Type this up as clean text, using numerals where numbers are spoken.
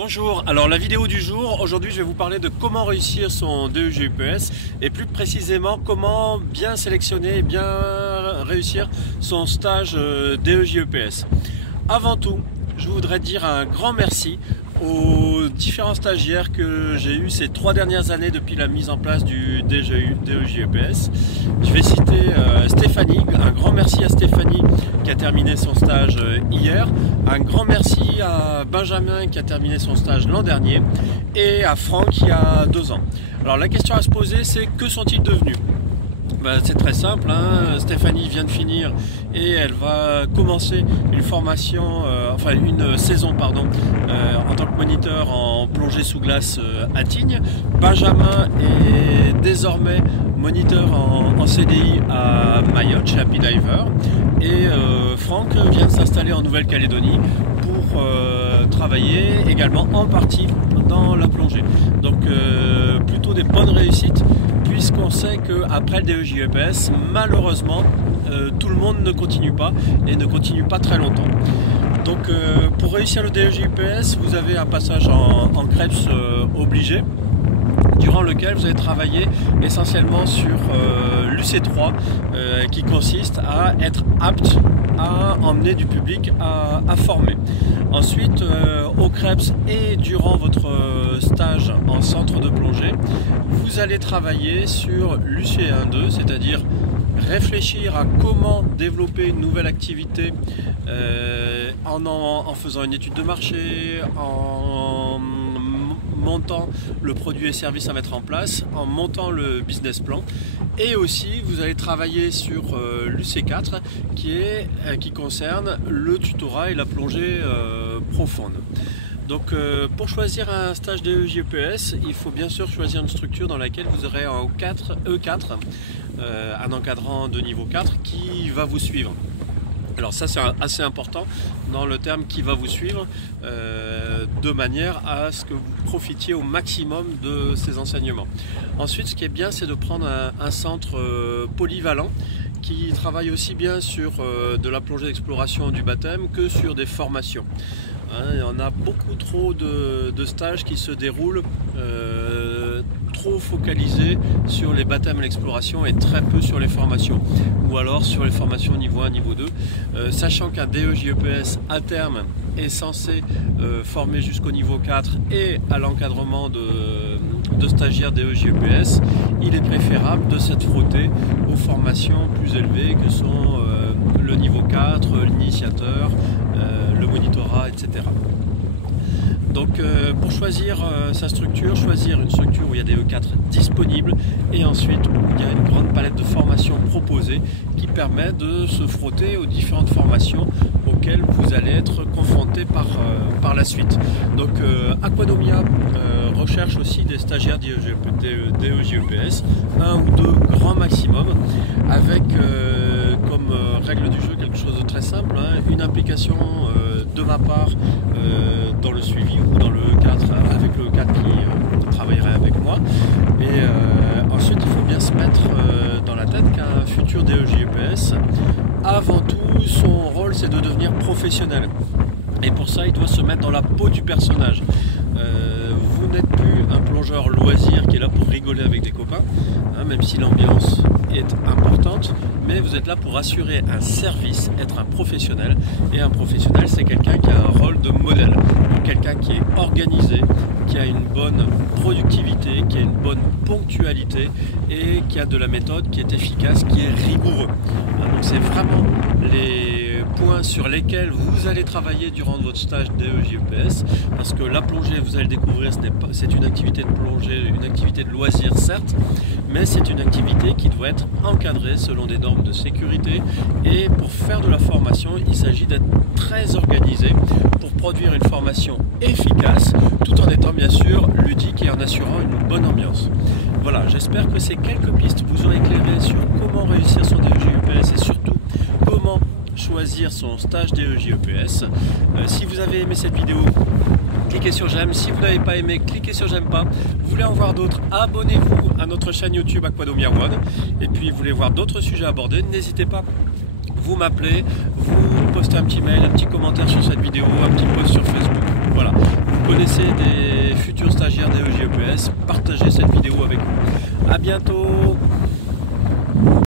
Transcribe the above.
Bonjour, alors la vidéo du jour, aujourd'hui je vais vous parler de comment réussir son DEG UPS et plus précisément comment bien sélectionner et bien réussir son stage DEG UPS. Avant tout, je voudrais dire un grand merci aux différents stagiaires que j'ai eu ces 3 dernières années depuis la mise en place du DEG UPS. Je vais citer Stéphanie, un grand merci à Stéphanie qui a terminé son stage hier, un grand merci à Benjamin qui a terminé son stage l'an dernier et à Franck il y a 2 ans. Alors la question à se poser, c'est que sont-ils devenus? C'est très simple, hein. Stéphanie vient de finir et elle va commencer une formation, une saison en tant que moniteur en plongée sous glace à Tignes. Benjamin est désormais moniteur en CDI à Mayotte chez Happy Diver et Franck vient de s'installer en Nouvelle-Calédonie pour travailler également en partie dans la plongée. Donc plutôt des bonnes réussites, puisqu'on sait qu'après le DEG UPS, malheureusement, tout le monde ne continue pas et ne continue pas très longtemps. Donc pour réussir le DEG UPS, vous avez un passage en CREPS obligé, durant lequel vous allez travailler essentiellement sur l'UC3 qui consiste à être apte à emmener du public à former. Ensuite, au CREPS et durant votre stage en centre de plongée, vous allez travailler sur l'UC1-2, c'est-à-dire réfléchir à comment développer une nouvelle activité en faisant une étude de marché, en montant le produit et service à mettre en place, en montant le business plan, et aussi vous allez travailler sur l'UC4 qui concerne le tutorat et la plongée profonde. Donc pour choisir un stage DEG UPS, il faut bien sûr choisir une structure dans laquelle vous aurez un E4, un encadrant de niveau 4 qui va vous suivre. Alors ça c'est assez important dans le terme qui va vous suivre, de manière à ce que vous profitiez au maximum de ces enseignements. Ensuite, ce qui est bien, c'est de prendre un centre polyvalent qui travaille aussi bien sur de la plongée d'exploration du baptême que sur des formations. Il y en a beaucoup trop de stages qui se déroulent trop focalisés sur les baptêmes et l'exploration et très peu sur les formations, ou alors sur les formations niveau 1, niveau 2, sachant qu'un DEG UPS à terme est censé former jusqu'au niveau 4 et à l'encadrement de stagiaires DEG UPS, il est préférable de s'être frotté aux formations plus élevées que sont le niveau 4, l'initiateur, le monitorat, etc. Donc pour choisir sa structure, choisir une structure où il y a des E4 disponibles et ensuite où il y a une grande palette de formations proposées qui permet de se frotter aux différentes formations auxquelles vous allez être confronté par la suite. Donc Aquadomia recherche aussi des stagiaires DEG UPS, 1 ou 2 grand maximum, avec comme règle du jeu quelque chose de très simple, hein, une implication de ma part dans le suivi ou dans le E4 avec le E4 qui travaillerait avec moi. Et ensuite il faut bien se mettre dans la tête qu'un futur DEG UPS, avant tout son rôle c'est de devenir professionnel. Et pour ça il doit se mettre dans la peau du personnage. Vous n'êtes plus un plongeur loisir qui est là pour rigoler avec des copains, hein, même si l'ambiance est importante, mais vous êtes là pour assurer un service, être un professionnel. Et un professionnel, c'est quelqu'un qui a un rôle de modèle, donc quelqu'un qui est organisé, qui a une bonne productivité, qui a une bonne ponctualité et qui a de la méthode qui est efficace, qui est rigoureux. Donc c'est vraiment les points sur lesquels vous allez travailler durant votre stage DEG UPS, parce que la plongée, vous allez le découvrir, c'est une activité de plongée, une activité de loisir certes, mais c'est une activité qui doit être encadrée selon des normes de sécurité, et pour faire de la formation, il s'agit d'être très organisé pour produire une formation efficace, tout en étant bien sûr ludique et en assurant une bonne ambiance. Voilà, j'espère que ces quelques pistes vous ont éclairé sur comment réussir son DEG UPS et surtout comment choisir son stage DEG UPS. Si vous avez aimé cette vidéo, cliquez sur j'aime. Si vous n'avez pas aimé, cliquez sur j'aime pas. Vous voulez en voir d'autres, abonnez-vous à notre chaîne YouTube Aquadomia One. Et puis vous voulez voir d'autres sujets abordés, n'hésitez pas. Vous m'appelez, vous postez un petit mail, un petit commentaire sur cette vidéo, un petit post sur Facebook. Voilà. Vous connaissez des futurs stagiaires des EGEPS, partagez cette vidéo avec eux. A bientôt.